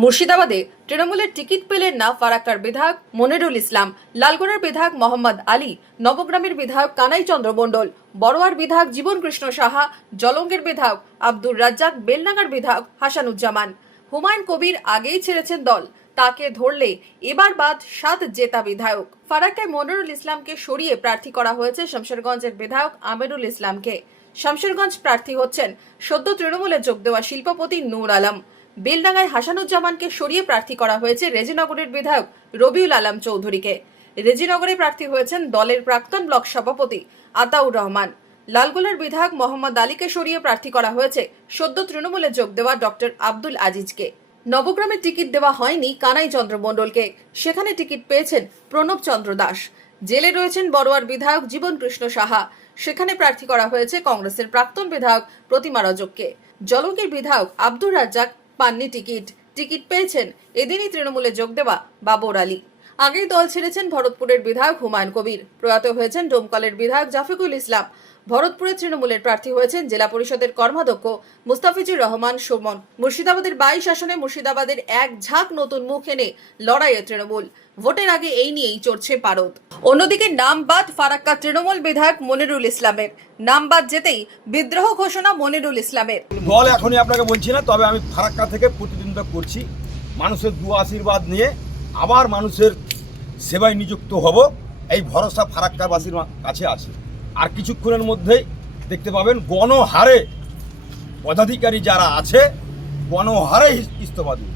মুর্শিদাবাদে তৃণমূলের টিকিট পেলেন না ফারাক্কার বিধায়ক মনিরুল ইসলাম, লালগড়ার বিধায়ক মোহাম্মদ আলী, নবগ্রামের বিধায়ক কানাই চন্দ্র মণ্ডল, বড়োয়ার বিধায়ক জীবন কৃষ্ণ সাহা, জলঙ্গের বিধায়ক আব্দুর রাজ্জাক, বেলডাঙ্গার বিধায়ক হাসানুজ্জামান। হুমায়ুন কবির আগেই ছেড়েছেন দল, তাকে ধরলে এবার বাদ 7 জেতা বিধায়ক। ফারাক্কায় মনিরুল ইসলামকে সরিয়ে প্রার্থী করা হয়েছে শামশেরগঞ্জের বিধায়ক আমিরুল ইসলামকে। শামশেরগঞ্জ প্রার্থী হচ্ছেন সদ্য তৃণমূলে যোগ দেওয়া শিল্পপতি নূর আলম। বেলডাঙ্গায় হাসানুজ্জামানকে সরিয়ে প্রার্থী করা হয়েছে রেজিনগরের বিধায়ক রবিউল আলম চৌধুরীকে। রেজিনগরে প্রার্থী হয়েছেন দলের প্রাক্তন ব্লক সভাপতি আতাউর রহমান। লালগোলার বিধায়ক মোহাম্মদ আলীকে সরিয়ে প্রার্থী করা হয়েছে সদ্য তৃণমূলে যোগ দেওয়া ডক্টর আব্দুল আজিজকে। নবগ্রামে টিকিট দেওয়া হয়নি কানাই চন্দ্র মণ্ডলকে, সেখানে টিকিট পেয়েছেন প্রণব চন্দ্র দাস। জেলে রয়েছেন বড়োয়ার বিধায়ক জীবন কৃষ্ণ সাহা, সেখানে প্রার্থী করা হয়েছে কংগ্রেসের প্রাক্তন বিধায়ক প্রতিমা রজককে। জলঙ্গির বিধায়ক আব্দুর রাজ্জাক পাননি টিকিট পেয়েছেন এদিনই তৃণমূলে যোগ দেওয়া বাবর আলী। আগেই দল ছেড়েছেন ভরতপুরের বিধায়ক হুমায়ুন কবির, প্রয়াত হয়েছেন ডোমকলের বিধায়ক জাফিকুল ইসলাম। ভরতপুরে তৃণমূলের প্রার্থী হয়েছেন জেলা পরিষদের কর্মাধ্যক্ষ মুস্তাফিজুর রহমান সুমন। মুর্শিদাবাদের 22 আসনে মুর্শিদাবাদের এক ঝাঁক নতুন মুখ এনে লড়াইয়ে তৃণমূল। ভোটের আগে এই নিয়েই চড়ছে পারদ। অন্যদিকে নাম বাদ ফারাক্কা তৃণমূল বিধায়ক মনিরুল ইসলামের। নাম বাদ যেতেই বিদ্রোহ ঘোষণা মনিরুল ইসলামের। দল এখনই আপনাকে বলছি না, তবে আমি ফারাক্কা থেকে প্রতিদ্বন্দ্বিতা করছি। মানুষের দু আশীর্বাদ নিয়ে আবার মানুষের সেবায় নিযুক্ত হব, এই ভরসা ফারাক্কাবাসীর কাছে আছে। আর কিছুক্ষণের মধ্যেই দেখতে পাবেন গণহারে পদাধিকারী যারা আছে গণহারে ইস্তফা দিবে।